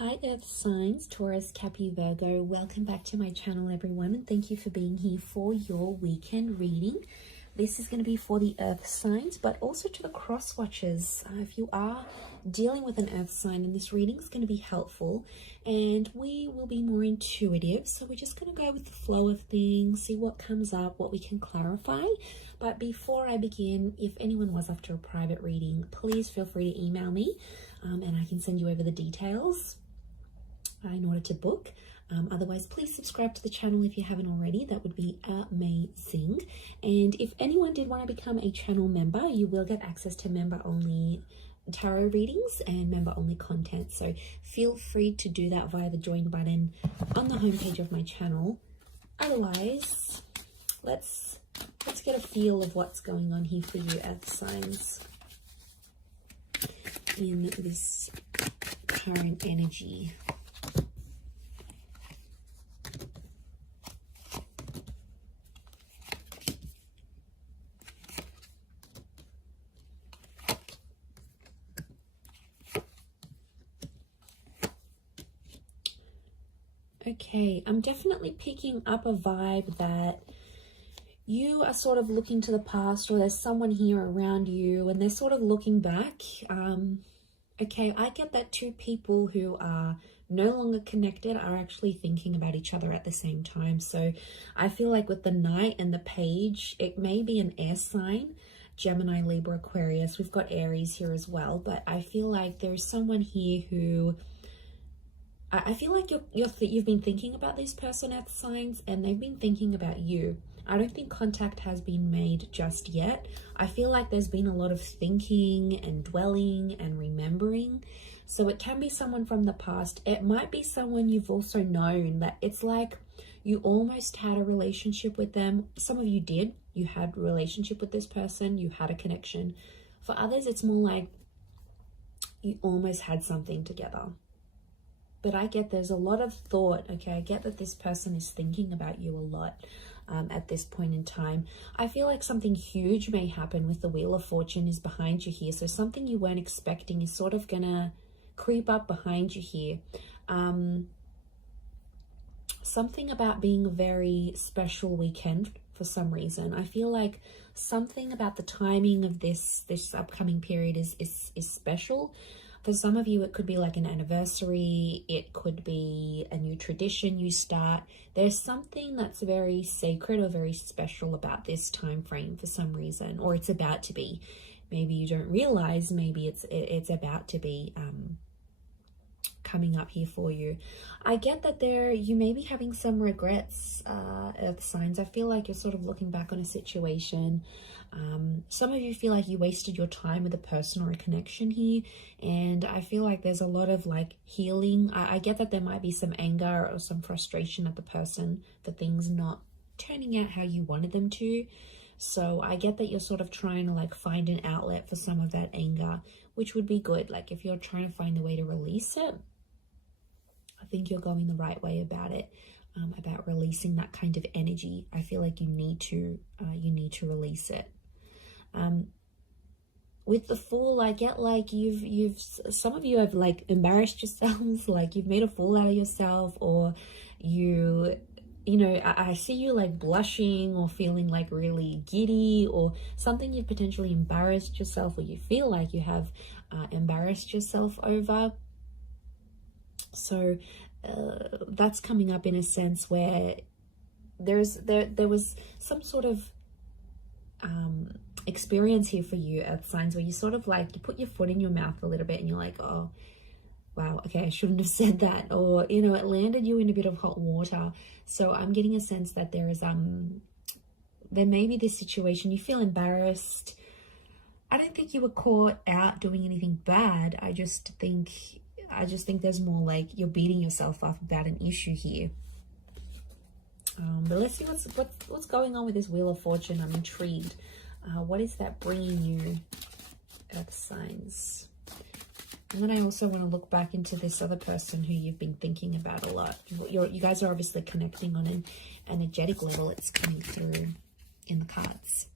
Hi Earth signs, Taurus, Capricorn, Virgo. Welcome back to my channel, everyone, and thank you for being here for your weekend reading. This is going to be for the Earth signs, but also to the cross watchers. If you are dealing with an Earth sign, then this reading is going to be helpful, and we will be more intuitive. So we're just going to go with the flow of things, see what comes up, what we can clarify. But before I begin, if anyone was after a private reading, please feel free to email me, and I can send you over the details in order to book. Otherwise, please subscribe to the channel if you haven't already. That would be amazing. And if anyone did want to become a channel member, you will get access to member-only tarot readings and member-only content. So feel free to do that via the join button on the homepage of my channel. Otherwise, let's get a feel of what's going on here for you, Earth signs, in this current energy. Okay, I'm definitely picking up a vibe that you are sort of looking to the past, or there's someone here around you and they're sort of looking back. Okay, I get that two people who are no longer connected are actually thinking about each other at the same time. So I feel like with the Knight and the Page, it may be an air sign, Gemini, Libra, Aquarius. We've got Aries here as well, but I feel like there's someone here who I feel like you've been thinking about this person, Earth signs, and they've been thinking about you. I don't think contact has been made just yet. I feel like there's been a lot of thinking and dwelling and remembering. So it can be someone from the past. It might be someone you've also known, that it's like you almost had a relationship with them. Some of you did. You had a relationship with this person. You had a connection. For others, it's more like you almost had something together. But I get there's a lot of thought, okay? I get that this person is thinking about you a lot at this point in time. I feel like something huge may happen with the Wheel of Fortune is behind you here. So something you weren't expecting is sort of gonna creep up behind you here. Something about being a very special weekend for some reason. I feel like something about the timing of this upcoming period is special. For some of you, it could be like an anniversary. It could be a new tradition you start. There's something that's very sacred or very special about this time frame for some reason, or it's about to be. Maybe you don't realize, maybe it's about to be coming up here for you. I get that you may be having some regrets, Earth signs. I feel like you're sort of looking back on a situation. Some of you feel like you wasted your time with a person or a connection here, and I feel like there's a lot of like healing. I get that there might be some anger or some frustration at the person for things not turning out how you wanted them to. So I get that you're sort of trying to like find an outlet for some of that anger, which would be good. Like if you're trying to find a way to release it, I think you're going the right way about it, about releasing that kind of energy. I feel like you need to release it. With the Fool, I get like some of you have like embarrassed yourselves, like you've made a fool out of yourself, or you know, I see you like blushing or feeling like really giddy, or something you've potentially embarrassed yourself, or you feel like you have embarrassed yourself over. So that's coming up in a sense where there was some sort of experience here for you, Earth signs, where you sort of like you put your foot in your mouth a little bit and you're like, oh wow, okay, I shouldn't have said that, or you know, it landed you in a bit of hot water. So I'm getting a sense that there may be this situation you feel embarrassed. I don't think you were caught out doing anything bad. I just think there's more like you're beating yourself up about an issue here. But let's see what's going on with this Wheel of Fortune. I'm intrigued. What is that bringing you, Earth signs? And then I also want to look back into this other person who you've been thinking about a lot. You guys are obviously connecting on an energetic level. It's coming through in the cards.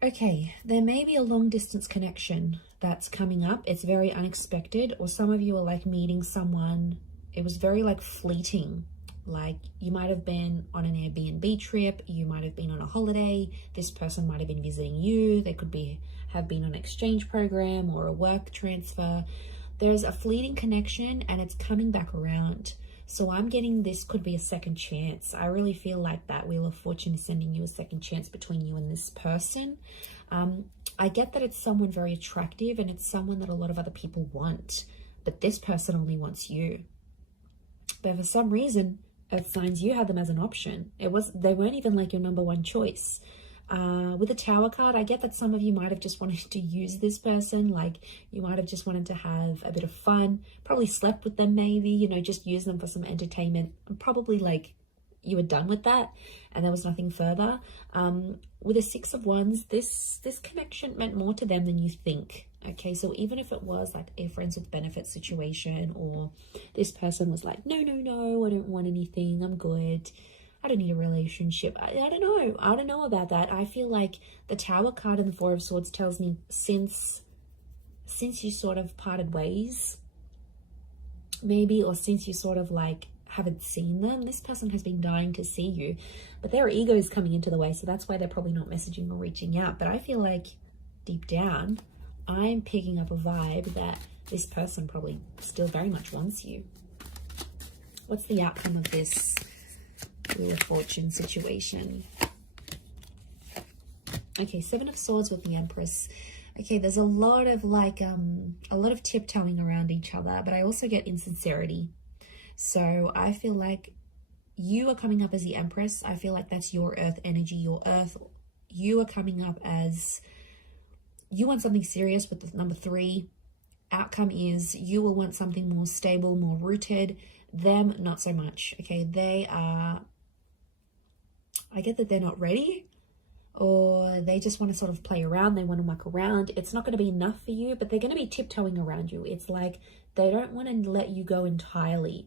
Okay, there may be a long distance connection that's coming up. It's very unexpected, or some of you are like meeting someone. It was very like fleeting. Like you might have been on an Airbnb trip, you might have been on a holiday, this person might have been visiting you, they could be have been on an exchange program or a work transfer. There's a fleeting connection and it's coming back around. So I'm getting this could be a second chance. I really feel like that Wheel of Fortune is sending you a second chance between you and this person. I get that it's someone very attractive and it's someone that a lot of other people want, but this person only wants you. But for some reason, Earth signs, you had them as an option. They weren't even like your number one choice. With the Tower card, I get that some of you might have just wanted to use this person. Like you might have just wanted to have a bit of fun, probably slept with them maybe, you know, just use them for some entertainment. And probably like you were done with that and there was nothing further. With a Six of Wands, this connection meant more to them than you think. Okay, so even if it was like a friends with benefits situation, or this person was like, no, I don't want anything, I'm good, I don't need a relationship. I don't know about that. I feel like the Tower card and the Four of Swords tells me since you sort of parted ways, maybe, or since you sort of like haven't seen them, this person has been dying to see you, but their ego is coming into the way, so that's why they're probably not messaging or reaching out. But I feel like deep down, I'm picking up a vibe that this person probably still very much wants you. What's the outcome of this Wheel of Fortune situation? Okay, Seven of Swords with the Empress. Okay, there's a lot of like a lot of tiptoeing around each other, but I also get insincerity. So I feel like you are coming up as the Empress. I feel like that's your Earth energy, your Earth. You are coming up as you want something serious with the number 3. Outcome is you will want something more stable, more rooted. Them, not so much. Okay, they are, I get that they're not ready, or they just want to sort of play around. They want to muck around. It's not going to be enough for you, but they're going to be tiptoeing around you. It's like they don't want to let you go entirely.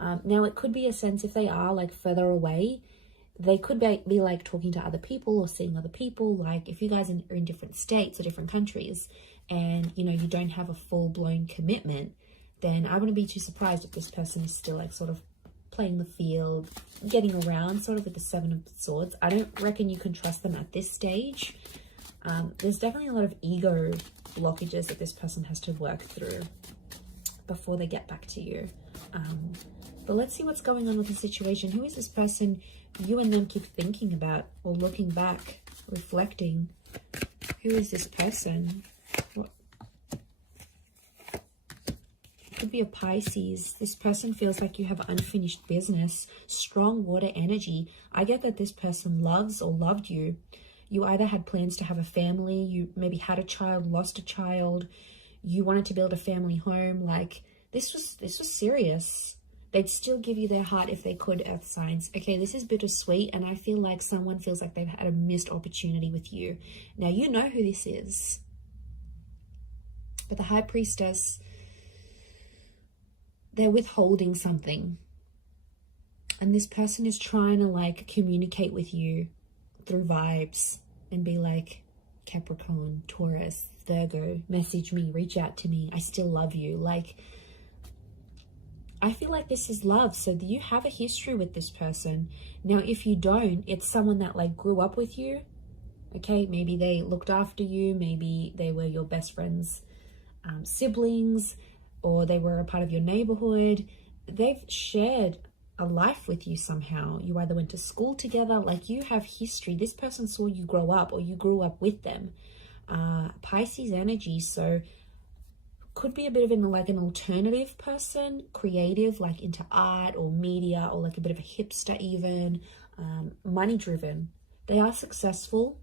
Now, it could be a sense if they are like further away, they could be like talking to other people or seeing other people. Like if you guys are in different states or different countries and, you know, you don't have a full-blown commitment, then I wouldn't be too surprised if this person is still like sort of playing the field, getting around sort of with the Seven of Swords. I don't reckon you can trust them at this stage. There's definitely a lot of ego blockages that this person has to work through before they get back to you. But let's see what's going on with the situation. Who is this person you and them keep thinking about or looking back, reflecting? Who is this person? What? Could be a Pisces. This person feels like you have unfinished business, strong water energy. I get that this person loves or loved you. You either had plans to have a family, you maybe had a child, lost a child, you wanted to build a family home. Like this was serious. They'd still give you their heart if they could, Earth signs. Okay, this is bittersweet, and I feel like someone feels like they've had a missed opportunity with you. Now, you know who this is. But the High Priestess, they're withholding something. And this person is trying to, like, communicate with you through vibes and be like, Capricorn, Taurus, Virgo, message me, reach out to me. I still love you. Like, I feel like this is love. So do you have a history with this person? Now, if you don't, it's someone that like grew up with you. Okay, maybe they looked after you. Maybe they were your best friend's siblings, or they were a part of your neighborhood. They've shared a life with you somehow. You either went to school together, like you have history. This person saw you grow up, or you grew up with them. Pisces energy, so could be a bit of an alternative person, creative, like into art or media, or like a bit of a hipster even, money driven. They are successful,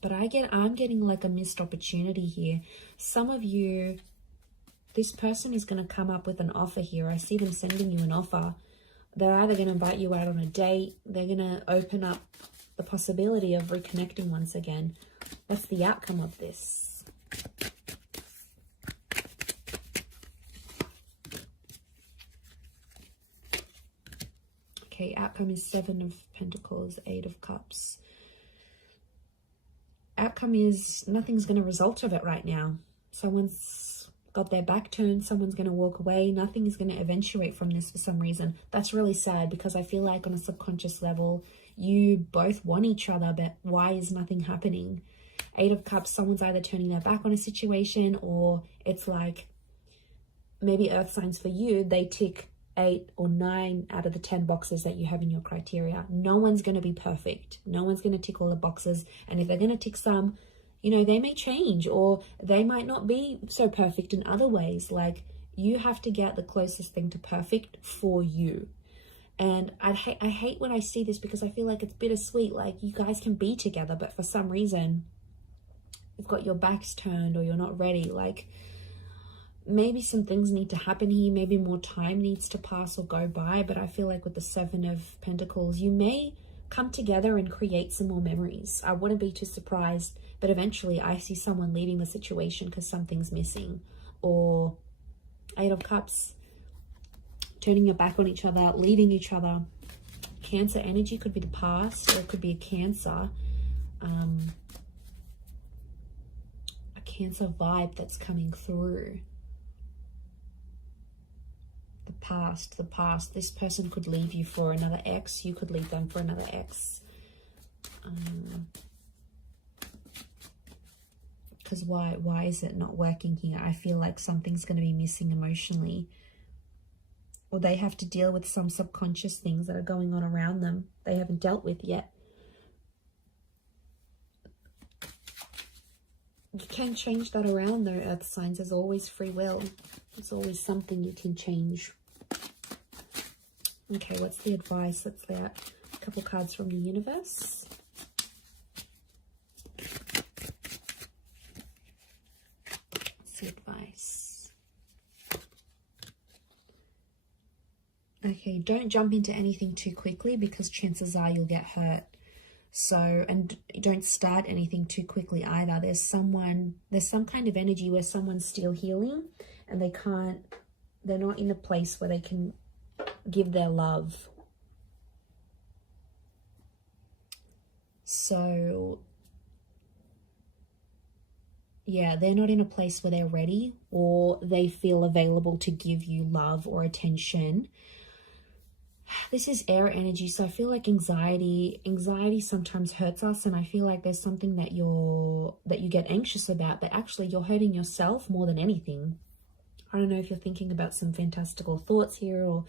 but I'm getting like a missed opportunity here. Some of you, this person is going to come up with an offer here. I see them sending you an offer. They're either going to invite you out on a date, they're going to open up the possibility of reconnecting once again. What's the outcome of this? Okay, outcome is Seven of Pentacles, Eight of Cups. outcome is nothing's going to result of it right now. Someone's got their back turned, someone's going to walk away, nothing is going to eventuate from this for some reason. That's really sad, because I feel like on a subconscious level, you both want each other, but why is nothing happening? 8 of Cups, someone's either turning their back on a situation, or it's like maybe earth signs for you, they tick 8 or 9 out of the 10 boxes that you have in your criteria. No one's going to be perfect. No one's going to tick all the boxes. And if they're going to tick some, you know, they may change, or they might not be so perfect in other ways. Like, you have to get the closest thing to perfect for you. And I hate when I see this, because I feel like it's bittersweet. Like, you guys can be together, but for some reason you've got your backs turned, or you're not ready. Like, maybe some things need to happen here, maybe more time needs to pass or go by. But I feel like with the 7 of Pentacles, you may come together and create some more memories. I wouldn't be too surprised, but eventually I see someone leaving the situation because something's missing. Or 8 of Cups, turning your back on each other, leaving each other. Cancer energy could be the past, or it could be a Cancer. A Cancer vibe that's coming through. The past. This person could leave you for another ex. You could leave them for another ex. Because why is it not working here? I feel like something's going to be missing emotionally. Or they have to deal with some subconscious things that are going on around them they haven't dealt with yet. You can change that around though, earth signs. There's always free will. There's always something you can change. Okay, what's the advice? Let's lay out a couple cards from the universe. What's the advice? Okay, don't jump into anything too quickly, because chances are you'll get hurt. So, and don't start anything too quickly either. There's some kind of energy where someone's still healing, and they're not in a place where they can give their love. So yeah, they're not in a place where they're ready, or they feel available to give you love or attention. This is air energy, so I feel like anxiety sometimes hurts us, and I feel like there's something that you get anxious about, but actually you're hurting yourself more than anything. I don't know if you're thinking about some fantastical thoughts here, or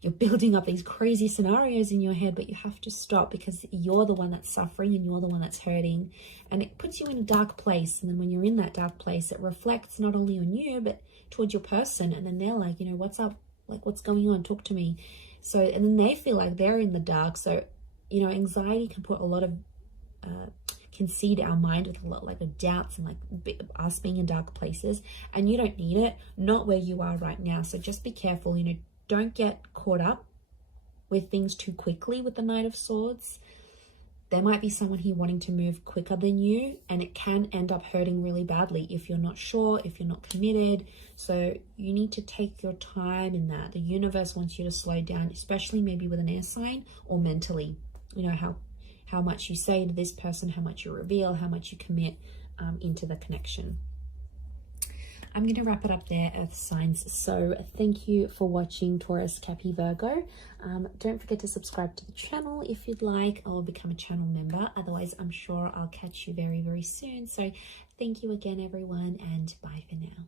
you're building up these crazy scenarios in your head, but you have to stop, because you're the one that's suffering and you're the one that's hurting, and it puts you in a dark place. And then when you're in that dark place, it reflects not only on you but towards your person, and then they're like, you know, what's up? Like, what's going on? Talk to me. So, and then they feel like they're in the dark. So, you know, anxiety can put a lot of can seed our mind with a lot like of doubts and like us being in dark places, and you don't need it, not where you are right now. So just be careful, you know, don't get caught up with things too quickly with the Knight of Swords. There might be someone here wanting to move quicker than you, and it can end up hurting really badly if you're not sure, if you're not committed. So you need to take your time in that. The universe wants you to slow down, especially maybe with an air sign, or mentally. You know, how much you say to this person, how much you reveal, how much you commit into the connection. I'm going to wrap it up there, Earth signs. So thank you for watching, Taurus, Cappy, Virgo. Don't forget to subscribe to the channel if you'd like, or become a channel member. Otherwise, I'm sure I'll catch you very, very soon. So thank you again, everyone, and bye for now.